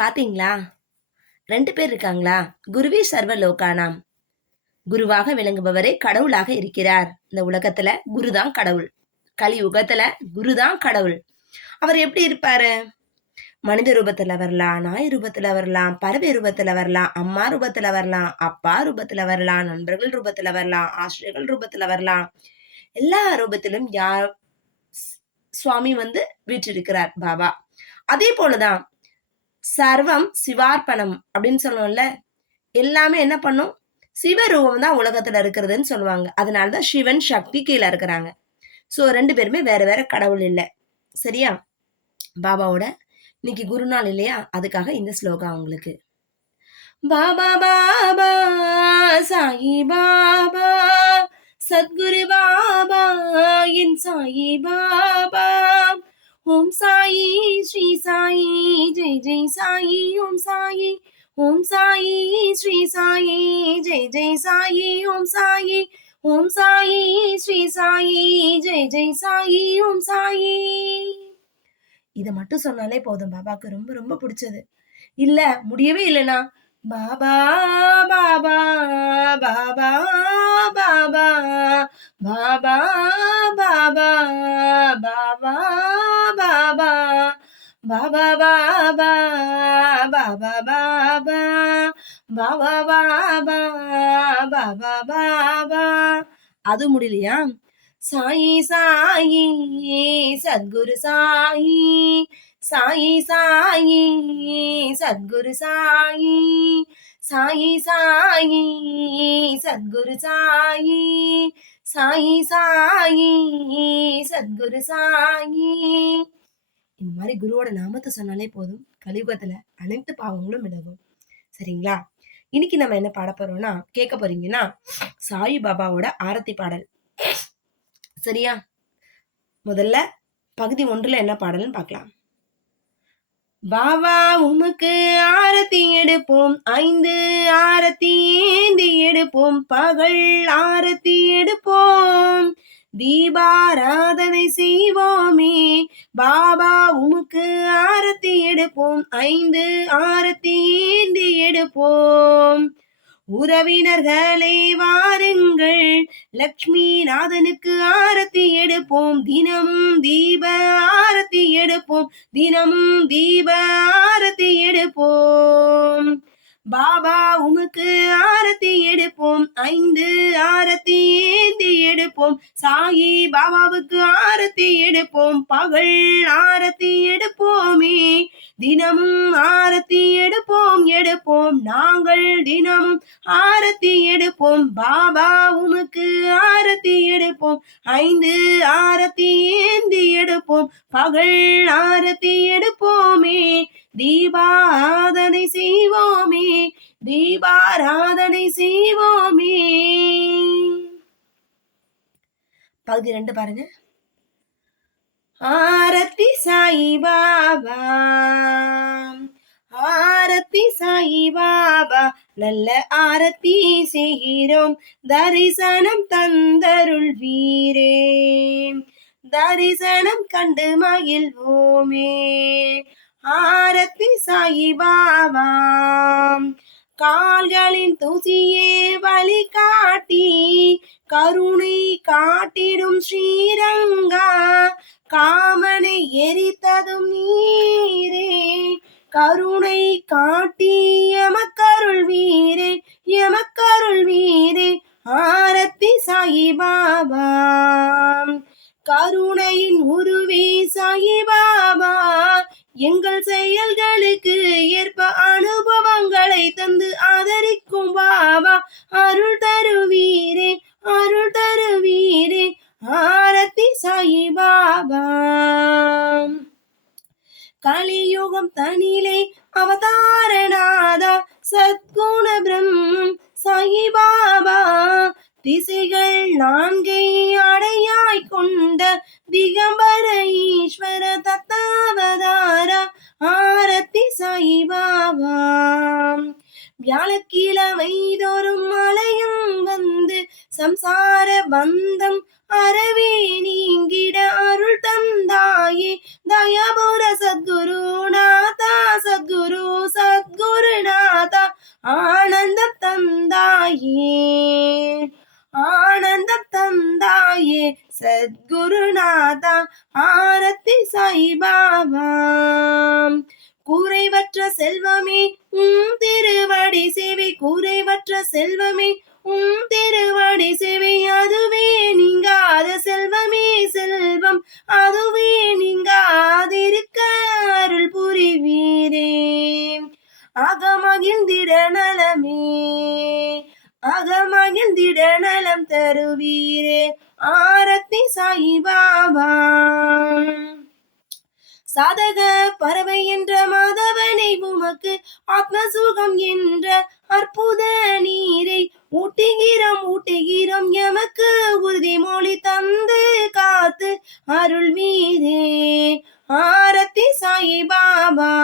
பாத்தீங்களா? 2 பேர் இருக்காங்களா? குருவே சர்வ லோகானாம். குருவாக விளங்குபவரே கடவுளாக இருக்கிறார். இந்த உலகத்துல குருதான் கடவுள். கலியுகத்துல குருதான் கடவுள். அவர் எப்படி இருப்பாரு? மனித ரூபத்துல வரலாம், நாய் ரூபத்துல வரலாம், பறவை ரூபத்துல வரலாம், அம்மா ரூபத்துல வரலாம், அப்பா ரூபத்துல வரலாம், நண்பர்கள் ரூபத்துல வரலாம், ஆசிரியர்கள் ரூபத்துல வரலாம். எல்லா ரூபத்திலும் சுவாமி வீற்றிருக்கிறார் பாபா. அதே போலதான் சர்வம் சிவார்ப்பணம் அப்படின்னு சொல்லுவோம்ல. எல்லாமே என்ன பண்ணும்? சிவரூபம் தான் உலகத்துல இருக்கிறதுன்னு சொல்லுவாங்க. அதனாலதான் சிவன் சக்தி கீழே இருக்கிறாங்க. சோ 2 பேருமே வேற வேற கடவுள் இல்ல. சரியா? பாபாவோட இன்னைக்கு குருநாள் இல்லையா? அதுக்காக இந்த ஸ்லோகா உங்களுக்கு. பாபா பாபா சாயி பாபா சத்குரு பாபா என் சாயி பாபா ஓம் சாயி ஸ்ரீ சாயி ஜெய் ஜெய் சாயி ஓம் சாயி ஓம் சாயி ஸ்ரீ சாயி ஜெய் ஜெய் சாயி ஓம் சாயி ஓம் சாயி ஸ்ரீ சாயி ஜெய் ஜெய் சாயி ஓம் சாயி. இதை மட்டும் சொன்னாலே போதும். பாபாக்கு ரொம்ப ரொம்ப பிடிச்சது. இல்ல முடியவே இல்லைனா பாபா பாபா பாபா பாபா பாபா பாபா பாபா பாபா பாபா பாபா பாபா பாபா பாபா பாபா பாபா பாபா அது முடியலையா? சாயி சாயி சத்குரு சாயி சாயி சாயி சத்குரு சாயி சாயி சாயி சத்குரு சாயி சாயி சாயி சத்குரு சாயி. இந்த மாதிரி குருவோட நாமத்தை சொன்னாலே போதும், கலியுகத்துல அனைத்து பாவங்களும் விலகும். சரிங்களா? இன்னைக்கு நம்ம என்ன பாட போறோம்னா, கேட்க போறீங்கன்னா சாயி பாபாவோட ஆரத்தி பாடல். சரியா? முதல்ல பகுதி 1ல என்ன பாடல்னு பார்க்கலாம். பாபா உமக்கு ஆரத்தி எடுப்போம், 5 ஆரத்தி ஏந்தி எடுப்போம், பகல் ஆரத்தி எடுப்போம், தீபாராதனை செய்வோமே. பாபா உமக்கு ஆரத்தி எடுப்போம், 5 ஆரத்தி ஏந்தி எடுப்போம். உறவினர்களை வாருங்கள், லக்ஷ்மி நாதனுக்கு ஆரத்தி எடுப்போம், தினமும் தீப ஆரத்தி எடுப்போம், தினமும் தீப ஆரத்தி எடுப்போம். பாபா உமக்கு ஆரத்தி எடுப்போம், 5 ஆரத்தி ஏந்தி எடுப்போம், சாயி பாபாவுக்கு ஆரத்தி எடுப்போம், பகல் ஆரத்தி எடுப்போமே. தினமும் ஆரத்தி எடுப்போம் எடுப்போம், நாங்கள் தினமும் ஆரத்தி எடுப்போம். பாபா உமக்கு ஆரத்தி எடுப்போம், 5 ஆரத்தி ஏந்தி எடுப்போம், பகல் ஆரத்தி எடுப்போமே. தீபாராதனை செய்வோமே, தீபாராதனை செய்வோமே. பகுதி 2 பாருங்க. ஆரத்தி சாயி பாபா, ஆரத்தி சாயி பாபா, நல்ல ஆரத்தி செய்கிறோம், தரிசனம் தந்தருள் வீரே, தரிசனம் கண்டு மகிழ்வோமே. ஆரத்தி சாயி பாபா, கால்களின் தூசியே வழி காட்டி கருணை காட்டிடும் ஸ்ரீரங்கா, காமனை எரித்ததும் நீரே, கருணை காட்டி எமக்கருள் வீரே, எமக்கருள் வீரே. ஆரத்தி சாயி பாபா, கருணையின் உருவே சாயி பாபா, எங்கள் செயல்களுக்கு ஏற்ப அனுபவங்களை தந்து ஆதரிக்கும் பாபா, அருள் தருவீரே, அருள் தருவீரே. ஆரத்தி சாயி பாபா, கலியுகம் தனிலே அவதாரநாதா, சத்குண பிரம்மம் சாயி பாபா, திசைகள் 4 அடையாய் கொண்ட திகம்பர ஈஸ்வர தத்தாவதாரா. ஆரத்தி சாயி பாபா, வியாழக்கிழமை தோறும் மலையும் வந்து சம்சார பந்தம் அறவே நீங்கிட அருள் தந்தாயே. தயாபுர சத்குரு நாதா, சத்குரு கூரைவற்ற செல்வமே திருவடி சேவை, கூரைவற்ற செல்வமே திருவடி சேவை, அதுவே நீங்காத செல்வமே செல்வம், அதுவே நீங்காதிருக்க அருள் புரிவீரே. அகமகிழ்ந்திட நலமே, அகமகிழ்ந்திட நலம் தருவீரே, ஆரத்தி சாயிபாபா. சாதக பறவை என்ற மாதவனை உமக்கு ஆத்மசுகம் என்ற அற்புத நீரை ஊட்டுகிறோம் எமக்கு உறுதிமொழி தந்து காத்து அருள் வீரே. ஆரத்தி சாயிபாபா,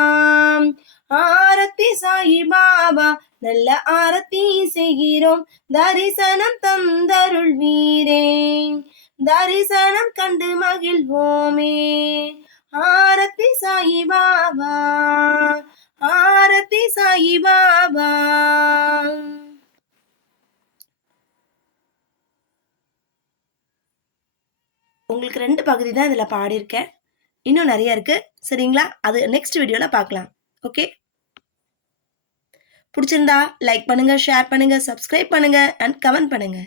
ஆரத்தி சாயிபாபா, நல்ல ஆரத்தி செய்கிறோம், தரிசனம் தந்தருள் வீரே, தரிசனம் கண்டு மகிழ்வோமே. ஆரத்தி சாயிபாபா, ஆரத்தி சாயிபாபா. உங்களுக்கு 2 பகுதி தான் இதில் பாடியிருக்கேன், இன்னும் நிறைய இருக்கு. சரிங்களா? அது நெக்ஸ்ட் வீடியோல பார்க்கலாம். ஓகே, பிடிச்சிருந்தா லைக் பண்ணுங்க, ஷேர் பண்ணுங்க, சப்ஸ்கிரைப் பண்ணுங்க அண்ட் கமெண்ட் பண்ணுங்க.